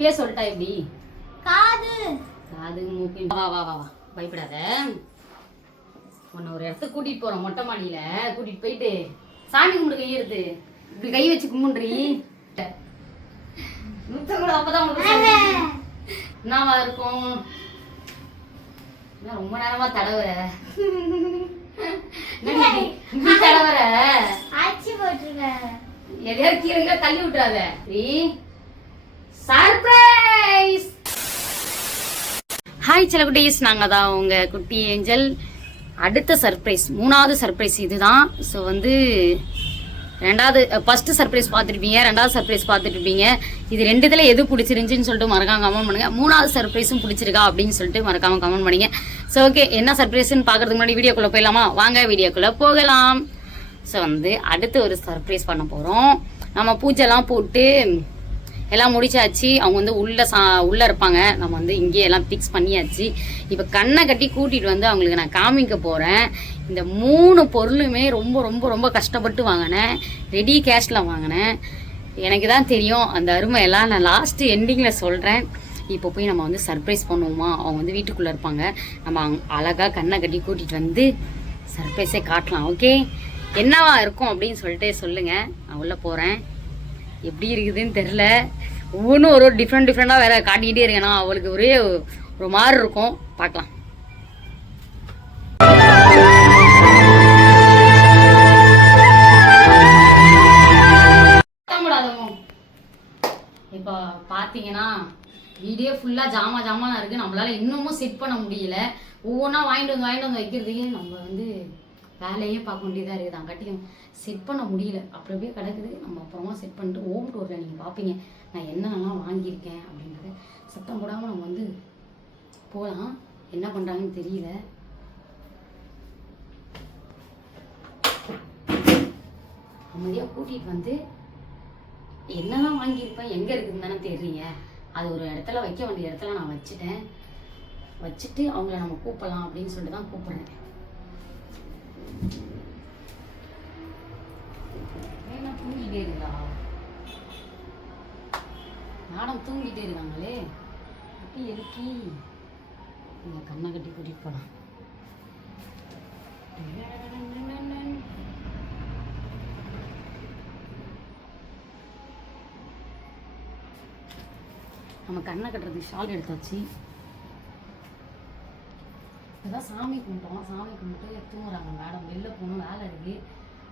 பேர் சொல்லிட்டா எப்படி? காது. அது மூக்கு. வா வா வா வா. பயப்படாத. உன்னை ஒரு இடத்துக்கு கூட்டிட்டு போறோம் மொட்டை மாடியில. கூட்டிட்டு போயிட்டு சாமி கும்பிடு கையெடுத்து இப்படி கை வச்சு கும்பிடுறி. முத்தம் கூட அப்பதான் சொல்லுவேன். என்னவா இருக்கும்? ரொம்ப நேரமா தடவுற? நீ தடவுற? எதையாவது கீழே தள்ளி விட்டுறாத. சர்ப்ரைஸ் ஹாய் சில குட்டீஸ் நாங்கள் தான் உங்கள் குட்டி ஏஞ்சல். அடுத்த சர்ப்ரைஸ் மூணாவது சர்ப்ரைஸ் இதுதான். ஸோ வந்து ரெண்டாவது ஃபஸ்ட்டு சர்ப்ரைஸ் பார்த்துருப்பீங்க ரெண்டாவது சர்ப்ரைஸ் பார்த்துருப்பீங்க. இது ரெண்டு இதில் எது பிடிச்சிருந்துச்சின்னு சொல்லிட்டு மறக்காம கமெண்ட் பண்ணுங்க. மூணாவது சர்ப்ரைஸும் பிடிச்சிருக்கா அப்படின்னு சொல்லிட்டு மறக்காம கமெண்ட் பண்ணுங்க. ஸோ ஓகே என்ன சர்ப்ரைஸ்ன்னு பார்க்கறதுக்கு முன்னாடி வீடியோக்குள்ளே போயிடலாமா? வாங்க வீடியோக்குள்ளே போகலாம். ஸோ வந்து அடுத்து ஒரு சர்ப்ரைஸ் பண்ண போகிறோம் நம்ம பூஜைலாம் போட்டு எல்லாம் முடிச்சாச்சு. அவங்க வந்து உள்ள சா உள்ளே இருப்பாங்க. நம்ம வந்து இங்கேயே எல்லாம் ஃபிக்ஸ் பண்ணியாச்சு. இப்போ கண்ணை கட்டி கூட்டிகிட்டு வந்து அவங்களுக்கு நான் காமிக்க போகிறேன் இந்த மூணு பொருளுமே ரொம்ப ரொம்ப ரொம்ப கஷ்டப்பட்டு வாங்கினேன். ரெடி கேஷில் வாங்கினேன். எனக்கு தான் தெரியும். அந்த அருமை எல்லாம் நான் லாஸ்ட்டு எண்டிங்கில் சொல்கிறேன் இப்போ போய் நம்ம வந்து சர்ப்ரைஸ் பண்ணுவோமா? அவங்க வந்து வீட்டுக்குள்ளே இருப்பாங்க. நம்ம அங் அழகாக கண்ணை கட்டி கூட்டிகிட்டு வந்து சர்ப்ரைஸே காட்டலாம். ஓகே என்னவா இருக்கும் அப்படின்னு சொல்லிட்டு சொல்லுங்கள் நான் உள்ளே போகிறேன் எப்படி இருக்குதுன்னு தெரில ஒவ்வொன்றும் ஒரு டிஃப்ரெண்ட் டிஃப்ரெண்ட்டாக வேற காட்டிக்கிட்டே இருக்கேனா. அவளுக்கு ஒரே ஒரு மாதிரி இருக்கும். பார்க்கலாம். இப்போ பார்த்தீங்கன்னா வீடியோ ஃபுல்லாக ஜாமா ஜாமான் இருக்குது நம்மளால இன்னமும் செட் பண்ண முடியல. ஒவ்வொன்றா வாங்கிட்டு வந்து வாங்கிட்டு வந்து வைக்கிறதுக்கு நம்ம வந்து வேலையே பார்க்க வேண்டியதாக இருக்குது. அங்காட்டியும் செட் பண்ண முடியல. அப்படி அப்படியே கிடக்குது. நம்ம அப்புறமா செட் பண்ணிட்டு ஓம் டோரில் நீங்கள் பார்ப்பீங்க. நான் என்னென்னலாம் வாங்கியிருக்கேன் அப்படின்றத சத்தம் போடாமல் நம்ம வந்து போகலாம். என்ன பண்ணுறாங்கன்னு தெரியல. அமைதியாக கூட்டிகிட்டு வந்து என்னெல்லாம் வாங்கியிருப்பேன் எங்கே இருக்குதுன்னு தானே தெரியுங்க அது ஒரு இடத்துல வைக்க வேண்டிய இடத்துல நான் வச்சுட்டேன். வச்சுட்டு அவங்கள நம்ம கூப்பிடலாம் அப்படின்னு சொல்லிட்டு தான் கூப்பிட்றேன் ஏன்னா தூங்கிட்டே இருக்கா மேடம் தூங்கிட்டே இருக்காங்களே. அப்படி எதுக்கு இந்த கண்ணை கட்டி குடிப்போம் போகலாம் நம்ம கண்ணை கட்டுறதுக்கு ஷால் எடுத்தாச்சு. இப்போதான் சாமி கும்பிட்டோம். சாமி கும்பிட்டு தூங்குறாங்க மேடம். வெளில போகணும் வேலை இருக்கு.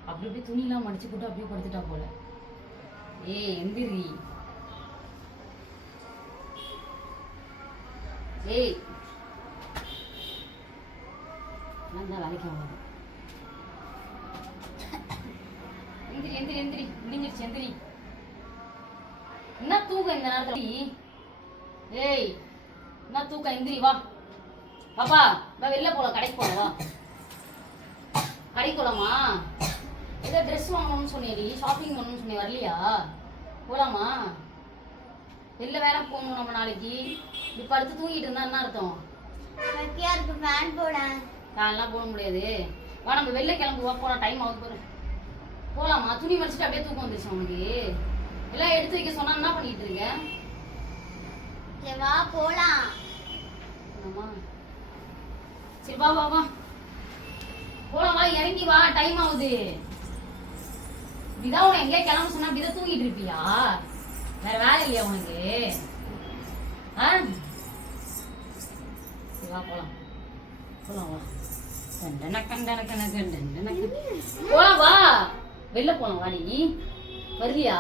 அப்படி அப்படியே துணிலாம் மடிச்சு போட்டு அப்படியே படுத்துட்டா போல. ஏய் எந்திரி. ஏய். நான் தான் வேலைக்கு ஆகும் எந்திரி எந்திரி எந்திரி. முடிஞ்சிருச்சு எந்திரி. என்ன தூக்கம் இந்த நேரத்துல? ஏய் என்ன தூக்கம்? எந்திரி வா. பாப்பா வா வெளில போகலாம் கடைக்கு போலாம் வா. கடைக்கு போலாமா? ஏதோ ட்ரெஸ் வாங்கணும்னு சொன்னேடி. ஷாப்பிங் பண்ணணும்னு சொன்னே வரலையா? போகலாமா வெளில வேலை போகணும் நம்ம நாளைக்கு. இப்படி படுத்து தூங்கிட்டு இருந்தா என்ன அர்த்தம்? வெக்கையா இருக்கு ஃபேன் போட. காலெல்லாம் போக முடியாது. வா நம்ம வெளில கிளம்பு வா போலாம் டைம் ஆகுது போற போலாமா? துணி மடிச்சிட்டு அப்படியே தூக்கம் வந்துருச்சு உனக்கு. எல்லாம் எடுத்து வைக்க சொன்னா என்ன பண்ணிட்டு இருக்க? வா போலாம். ஆமா. சரி வா வா வா. போலாம் வா இறங்கி வா. டைம் ஆகுது. இப்படிதான் உன எங்கேயா கிளம்ப சொன்னா இப்படிதான் தூங்கிட்டு இருப்பியா? வேற வேலை இல்லையா உனக்கு? ஆ? வா போலாம். போலாம் வா. கண்டன கண்டன கண்டன போலாம் வா வெளில போலாம் வாடி வருவியா?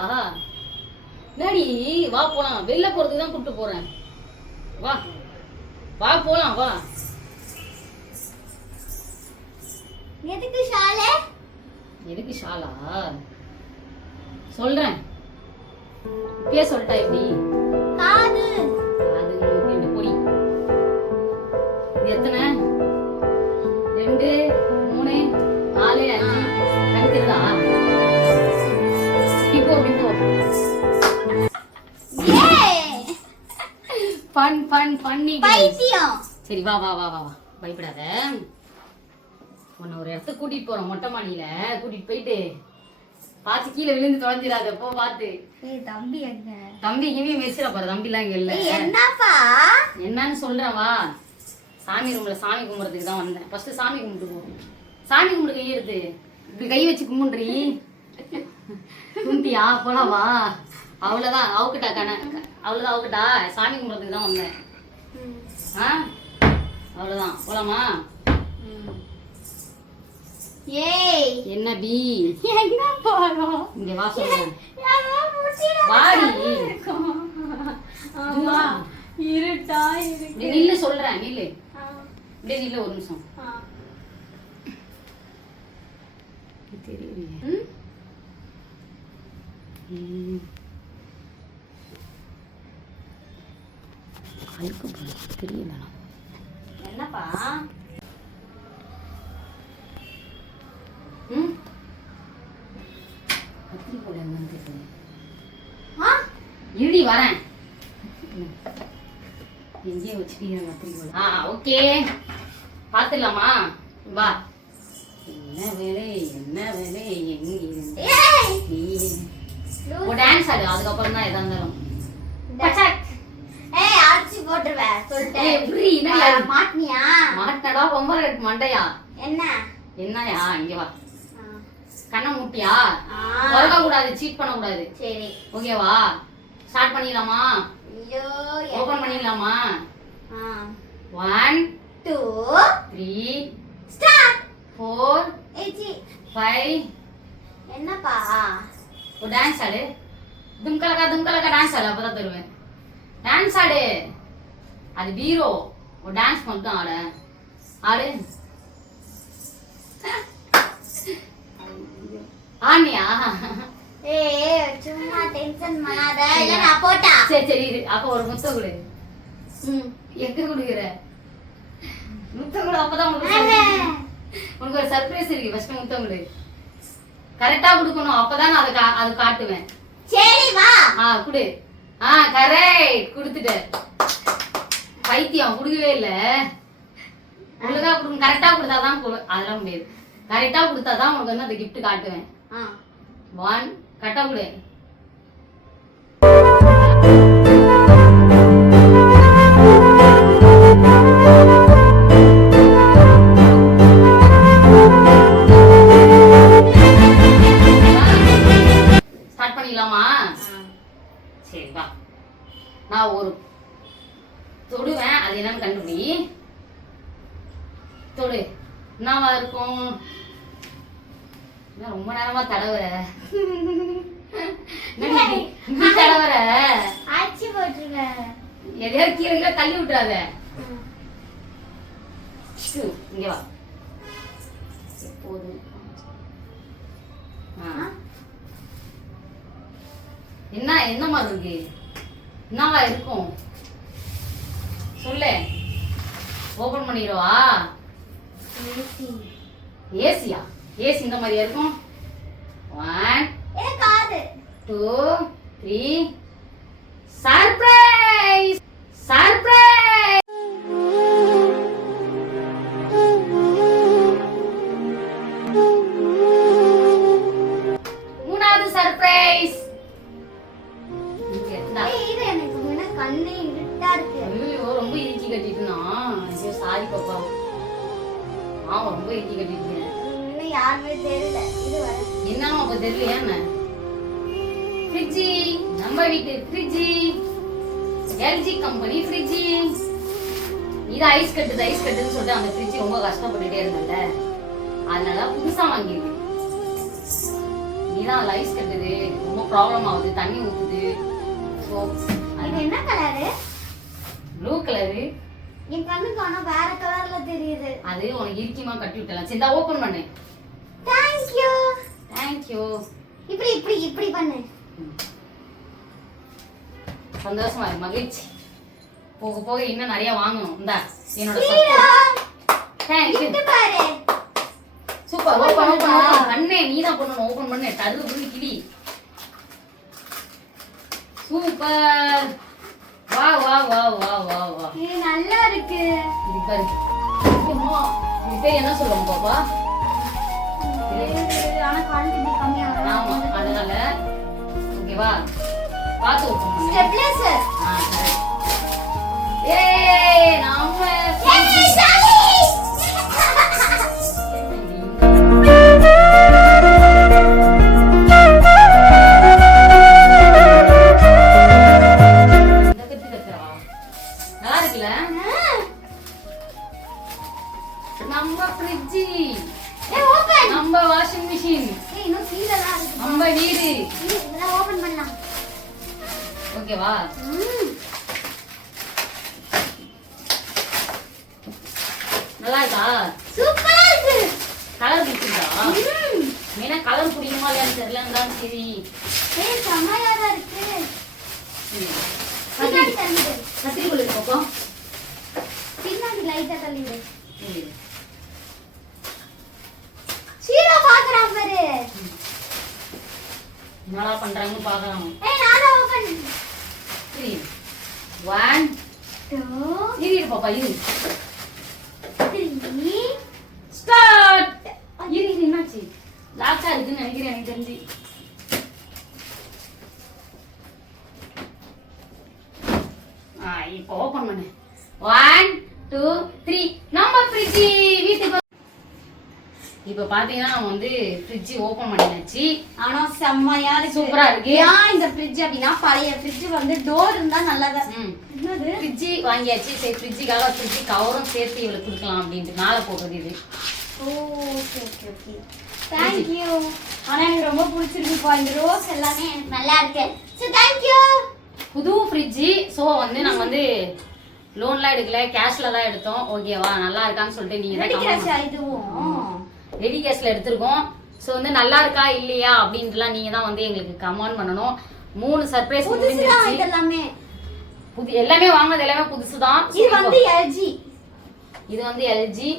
என்னடி? வா போலாம். வெளில போறதுக்கு தான் கூப்பிட்டு போறேன். வா. வா போலாம் வா. எதுக்கு ஷாலே? எதுக்கு ஷாலா? சொல்றேன். இப்பயே சொல்லிட்டா எப்படி? காது. அது ரெண்டு இது எத்தனை? ரெண்டு மூணு நாலு அஞ்சு. கணிக்கிறதா இப்போ இப்போ. ஃபன் ஃபன் பண்ணி சரி வா வா வா வா வா. பயப்படாத. உன்னை ஒரு இடத்துக்கு கூட்டிட்டு போறோம் மொட்டை மாடியில. கூட்டிட்டு போயிட்டு பார்த்து கீழே விழுந்து தொலைஞ்சிடாத போ பார்த்து ஏய் தம்பி எங்க? தம்பி கிமி மெச்சிட போற தம்பிலாம் இங்க இல்ல. என்னப்பா? என்னன்னு சொல்றேன் வா. சாமி ரூம்ல சாமி கும்பிட்றதுக்கு தான் வந்தேன். ஃபர்ஸ்ட் சாமி கும்பிட்டு போ. சாமி கும்பிட்டு கை எடுத்து. இப்படி கை வச்சு கும்பிடுறீ கும்பிட்டியா போலாம் வா. அவ்வளோதான் அவுக்கிட்டா கண அவ்வளோதான் அவுக்கிட்டா. சாமி கும்பிட்றதுக்கு தான் வந்தேன். ஆ? அவ்வளோதான் போலாமா? ஏய். என்ன பி? என்ன போறோம் இங்க வா சொல்றேன். யாரோ முடிச்சிட வாடி. ஆமா. இருட்டா இருக்கு. நில்லு சொல்றேன். நில்லு. இப்படியே நில்லு ஒரு நிமிஷம். தெரியலையே. அழுக்கு தெரியல என்னப்பா? வரேன். எங்கேயே வச்சுட்டீங்க கத்திரி போல ஆ ஓகே. பார்த்துடலாமா வா. என்ன வேலை என்ன வேலை எங்க நீ ஓ டான்ஸ் ஆடு அதுக்கப்புறம் தான் எதா இருந்தாலும். ஏய் அடிச்சு போட்டுருவேன் ஏய், சொல்லிட்டேன் புரி? மாட்டினியா? மாட்டடா பொம்பளை ரெட்டு மண்டையா? என்ன? என்னயா இங்க வா. கண்ணை முட்டியா? ஆ. உறக்க கூடாது சீட் பண்ண கூடாது சரி. ஓகேவா? ஸ்டார்ட் பண்ணிடலாமா? ஐயோ ஓபன் பண்ணிடலாமா? One two three start four ஏச்சி. ஃபைவ் என்னப்பா? ஒரு டான்ஸ் ஆடு. தும்கலக்கா தும்கலக்கா டான்ஸ் ஆடு அப்பதான் தருவேன். டான்ஸ் ஆடு. அது பீரோ ஒரு டான்ஸ் மட்டும் ஆட. ஆடு. ஆனியா சும்மா டென்ஷன் பண்ணாத. இல்ல நான் போட்டா? சரி சரி இரு. அப்ப ஒரு முத்தம் கொடு. ம். எங்க கொடுக்குற? முத்தம் கொடு அப்பதான் உனக்கு. உனக்கு ஒரு சர்ப்ரைஸ் இருக்கு. ஃபர்ஸ்ட் முத்தம் கொடு. கரெக்டா கொடுக்கணும். அப்பதான் நான் அதை காட்டுவேன். சரி வா. ஆ குடு. ஆ கரெக்ட் கொடுத்துட்ட. பைத்தியம் கொடுக்கவே இல்ல. ஒழுங்கா கொடுங்க கரெக்டா கொடுத்தாதான் கொடு- அதெல்லாம் முடியாது. கரெக்டா கொடுத்தாதான் உனக்கு வந்து அந்த gift காட்டுவேன். ஒன் கரெக்டா கொடு இங்க வா. எப்போதும். என்ன என்ன மாதிரி இருக்கு என்னவா இருக்கும்? சொல்லு. ஓபன் பண்ணிடுவா ஏசி. ஏசியா? ஏசி இந்த மாதிரியா இருக்கும்? One two three surprise LG company ஃப்ரிட்ஜி இது ஐஸ் கட்டுது ஐஸ் கட்டுன்னு சொல்லிட்டு அந்த ஃப்ரிட்ஜ் ரொம்ப கஷ்டப்பட்டுட்டே இருந்தல்ல அதனால புதுசா வாங்கியிருக்கு நீதான் ஐஸ் கட்டுது ரொம்ப ப்ராப்ளம் ஆகுது தண்ணி ஊத்துது. ஸோ இது என்ன கலரு ப்ளூ கலரு என் கண்ணுக்கு ஆனா வேற கலர்ல தெரியுது. அது உனக்கு இறுக்கியமா கட்டி விட்டலாம் சரி ஓப்பன் பண்ணு. தேங்க் யூ தேங்க்யூ இப்படி இப்படி இப்படி பண்ணு. சந்தோஷமா இருக்கு. மகிழ்ச்சி. போக போக இன்னும் நிறைய வாங்கணும். இந்தா என்னோட சூப்பர் ஓப்பன் ஓப்பன் பண்ணே நீ தான் பண்ணணும். ஓப்பன் பண்ணு. டரு புரி கிளி. சூப்பர் வா வா வா வா வா வா. இது நல்லா இருக்கு. இது பாரு. அம்மா, இது பேர் என்ன சொல்லுவோம் பாப்பா? ஆனா குவாலிட்டி கம்மியா ஆமா அதனால. ஓகேவா பார்த்து ஓப்பன் ஸ்டெப்லைசர் நாம நம்ம ஃப்ரிட்ஜ் ஏய் ஓபன் நம்ம வாஷிங் மிஷின் ஏய் இன்னும் கீழ தான் இருக்கு நம்ம வீடு. ஓகேவா? நல்லா இருக்கா? சூப்பரா இருக்கு. கலர் பிடிச்சிருக்கா? ஏன்னா கலர் பிடிக்குமா இல்லையான்னு தெரியலன்னு சரி ஏய் செம்மையா தான் இருக்கு கத்திரிக்கோள் இருக்கு பக்கம் பின்னாடி லைட்டா தள்ளிடு. ம். சீரா பாக்குறான் பாரு. ஏய் நானும் ஓபன் சரி ஒன் டூ இரு இரு பாப்பா இரு த்ரீ ஸ்டார்ட் இரு இரு என்னாச்சு லாக்கா இருக்குன்னு நினைக்கிறேன் எனக்கு தெரிஞ்சு ஆ இப்போ ஓபன் பண்ணு ஒன் டூ த்ரீ நம்ம ஃப்ரிட்ஜ் வீட்டுக்கு வா- இப்போ பாத்தீங்கன்னா நம்ம வந்து ஃப்ரிட்ஜ் ஓபன் பண்ணியாச்சு. ஆனா செம்மையா இருக்கு. சூப்பரா இருக்கு. ஏன் இந்த ஃப்ரிட்ஜ் அப்படின்னா பழைய ஃப்ரிட்ஜ் வந்து டோர் இருந்தா நல்லதா? ம். என்னது? ஃப்ரிட்ஜ் வாங்கியாச்சு. சரி ஃப்ரிட்ஜுக்காக ஃப்ரிட்ஜ் கவரும் சேர்த்து இவளுக்கு கொடுக்கலாம் அப்படின்ட்டு மேலே போடுறது இது. ஓ okay okay okay thank you ஆனா எனக்கு ரொம்ப பிடிச்சிருக்குப்பா இந்த ரோஸ் எல்லாமே எனக்கு நல்லா இருக்கு. சோ தேங்க் யூ புது ஃப்ரிட்ஜு ஸோ வந்து நாங்கள் வந்து லோன்லாம் எடுக்கல. கேஷ்ல தான் எடுத்தோம் ஓகேவா நல்லா இருக்கான்னு சொல்லிட்டு நீங்கள் தான் இதுவும் ரெடி கேஷ்ல எடுத்திருக்கோம். ஸோ வந்து நல்லா இருக்கா இல்லையா அப்படின்ட்டுலாம் நீங்கள் தான் வந்து எங்களுக்கு கமெண்ட் பண்ணணும். மூணு சர்ப்ரைஸ் எல்லாமே புது எல்லாமே வாங்கினது எல்லாமே புதுசு தான் இது வந்து எல்ஜி இது வந்து எல்ஜி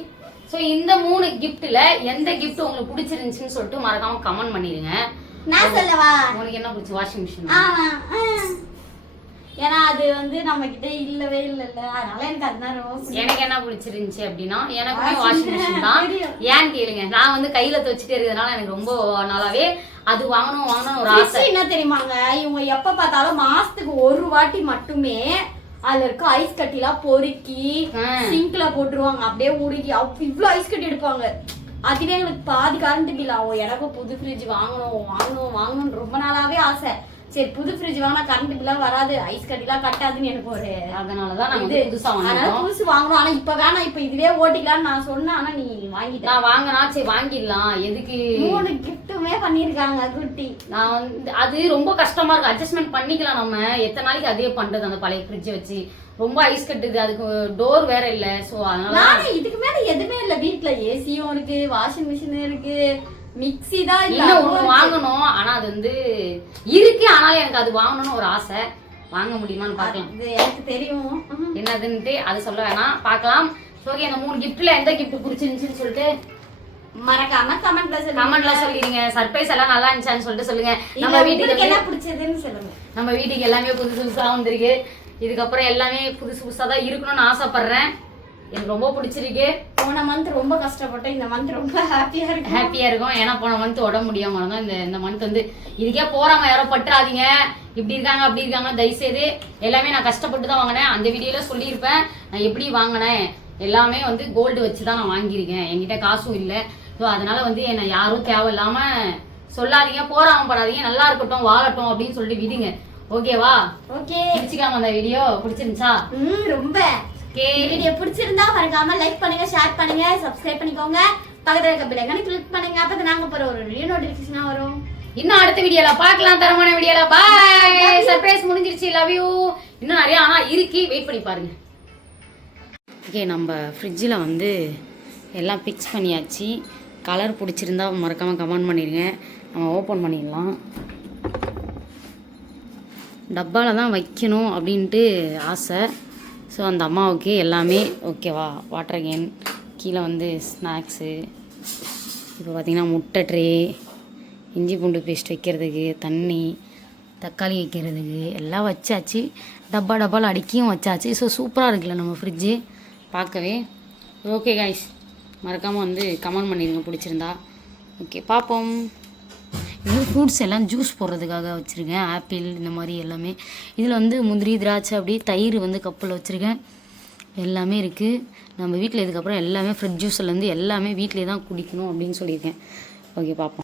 ஸோ இந்த மூணு கிஃப்ட்ல எந்த கிஃப்ட் உங்களுக்கு பிடிச்சிருந்துச்சுன்னு சொல்லிட்டு மறக்காம கமெண்ட் பண்ணிடுங்க. நான் சொல்லவா? உங்களுக்கு என்ன பிடிச்சி வாஷிங் மிஷின். ஏன்னா அது வந்து நம்ம கிட்ட இல்லவே இல்லல்ல. அதனால எனக்கு அதுதான் ரொம்ப. எனக்கு என்ன பிடிச்சிருந்துச்சு அப்படின்னா எனக்குமே Washing வாஷிங் மிஷின் தான். ஏன்னு கேளுங்க நான் வந்து கையில துவச்சிட்டே இருக்கிறதுனால எனக்கு ரொம்ப நாளாவே அது வாங்கணும் வாங்கணும் ஒரு ஆசை. என்ன தெரியுமாங்க? இவங்க எப்ப பார்த்தாலும் மாசத்துக்கு ஒரு வாட்டி மட்டுமே அதுல இருக்க ஐஸ் கட்டிலாம் பொறுக்கி. சிங்க்ல போட்டுருவாங்க. அப்படியே உருகி இவ்ளோ ஐஸ் கட்டி எடுப்பாங்க. அதுவே எங்களுக்கு பாதி கரண்ட் பில் ஆகும். எனக்கும் புது ஃப்ரிட்ஜ் வாங்கணும் வாங்கணும் வாங்கணும்னு ரொம்ப நாளாவே ஆசை. சரி புது ஃப்ரிட்ஜ் வாங்கினா கரண்ட் பில்லாம் வராது. ஐஸ் கட்டிலாம் கட்டாதுன்னு எனக்கு ஒரு அதனாலதான் நாங்க இது. வந்து புதுசா அதனால வாங்கிட்டோம் புதுசு வாங்கணும். ஆனா இப்ப வேணாம். இப்ப இதுவே ஓட்டிக்கலாம்னு நான் சொன்னேன். ஆனா நீ வாங்கிட்ட. நான் வாங்கினா சரி வாங்கிடலாம். எதுக்கு? மூணு கிஃப்ட்டுமே பண்ணிருக்காங்க குட்டி. நான் வந்து அது ரொம்ப கஷ்டமா இருக்கு. அட்ஜஸ்ட்மெண்ட் பண்ணிக்கலாம் நம்ம. எத்தனை நாளைக்கு அதே பண்றது அந்த பழைய ஃப்ரிட்ஜ் வச்சு. ரொம்ப ஐஸ் கட்டுது. அதுக்கு டோர் வேற இல்ல. சோ அதனால இதுக்கு மேல எதுவுமே இல்ல. வீட்ல ஏசியும் இருக்கு வாஷிங் மிஷின் இருக்கு. மிக்ஸி தான் இன்னும் ஒண்ணு வாங்கணும். ஆனா அது வந்து இருக்கு. ஆனாலும் எனக்கு அது வாங்கணும்னு ஒரு ஆசை. வாங்க முடியுமான்னு பார்க்கலாம். இது எனக்கு தெரியும். என்னதுன்ட்டு அது சொல்ல வேணாம். பார்க்கலாம். ஓகே அந்த மூணு கிஃப்ட்ல எந்த கிஃப்ட் பிடிச்சிருந்துச்சுன்னு சொல்லிட்டு? மறக்காம கமெண்ட்ல சொல்லுங்க. கமெண்ட்ல சொல்லிடுங்க. சர்ப்ரைஸ் எல்லாம் நல்லா இருந்துச்சான்னு சொல்லிட்டு சொல்லுங்க. நம்ம வீட்டுக்கு என்ன பிடிச்சதுன்னு சொல்லுங்க. நம்ம வீட்டுக்கு எல்லாமே புதுசு புதுசா வந்திருக்கு. இதுக்கப்புறம் எல்லாமே புதுசு புதுசா தான் இருக்கணும்னு ஆசைப்படுறேன். எனக்கு ரொம்ப பிடிச்சிருக்கு. போன மந்த் ரொம்ப கஷ்டப்பட்டேன். இந்த மந்த் ரொம்ப ஹாப்பியா இருக்கு ஹாப்பியா இருக்கும். ஏன்னா போன மந்த் உடம்பு முடியாம தான் இந்த இந்த மந்த் வந்து இதுக்கே போறாங்க யாரும் பற்றாதீங்க இப்படி இருக்காங்க அப்படி இருக்காங்க தயவுசெய்து எல்லாமே நான் கஷ்டப்பட்டு தான் வாங்கினேன். அந்த வீடியோல சொல்லியிருப்பேன். நான் எப்படி வாங்கினேன்? எல்லாமே வந்து கோல்டு வச்சு தான் நான் வாங்கியிருக்கேன். என்கிட்ட காசும் இல்லை. ஸோ அதனால வந்து என்னை யாரும் தேவையில்லாம சொல்லாதீங்க. போறாம படாதீங்க நல்லா இருக்கட்டும் வாழட்டும் அப்படின்னு சொல்லிட்டு விடுங்க. ஓகேவா ஓகே பிடிச்சிக்காம அந்த வீடியோ பிடிச்சிருந்துச்சா? ம் ரொம்ப. வீடியோ பிடிச்சிருந்தா மறக்காம லைக் பண்ணுங்க ஷேர் பண்ணுங்க சப்ஸ்கிரைப் பண்ணிக்கோங்க. பக்கத்துல இருக்க பில் ஐக்கானை கிளிக் பண்ணுங்க. அப்பதான் நாங்க போற ஒரு வீடியோ நோட்டிபிகேஷனா வரும். இன்னும் அடுத்த வீடியோல பார்க்கலாம் தரமான வீடியோல பாய் சர்ப்ரைஸ் முடிஞ்சிருச்சு. லவ் யூ இன்னும் நிறைய ஆனா இருக்கு வெயிட் பண்ணி பாருங்க. ஓகே நம்ம ஃப்ரிட்ஜில் வந்து எல்லாம் ஃபிக்ஸ் பண்ணியாச்சு. கலர் பிடிச்சிருந்தா மறக்காமல் கமெண்ட் பண்ணிடுங்க நம்ம ஓப்பன் பண்ணிடலாம். டப்பாவில் தான் வைக்கணும் அப்படின்ட்டு ஆசை. ஸோ அந்த அம்மாவுக்கு எல்லாமே ஓகேவா வாட்டர் கேன் கீழே வந்து ஸ்நாக்ஸு இப்போ பார்த்திங்கன்னா முட்டை ட்ரே இஞ்சி பூண்டு பேஸ்ட் வைக்கிறதுக்கு தண்ணி தக்காளி வைக்கிறதுக்கு எல்லாம் வச்சாச்சு. டப்பா டப்பாவில் அடுக்கியும் வச்சாச்சு. ஸோ சூப்பராக இருக்குல்ல நம்ம ஃப்ரிட்ஜு பார்க்கவே. ஓகே காய்ஸ் மறக்காமல் வந்து கமெண்ட் பண்ணிடுங்க. பிடிச்சிருந்தா. ஓகே பார்ப்போம். இது ஃப்ரூட்ஸ் எல்லாம் ஜூஸ் போடுறதுக்காக வச்சுருக்கேன். ஆப்பிள் இந்த மாதிரி எல்லாமே. இதில் வந்து முந்திரி திராட்சை அப்படியே தயிர் வந்து கப்பில் வச்சுருக்கேன். எல்லாமே இருக்குது நம்ம வீட்டில் இதுக்கப்புறம் எல்லாமே ஃப்ரிட்ஜ் ஜூஸ்லேருந்து எல்லாமே வீட்டிலே தான் குடிக்கணும் அப்படின்னு சொல்லியிருக்கேன். ஓகே பார்ப்போம்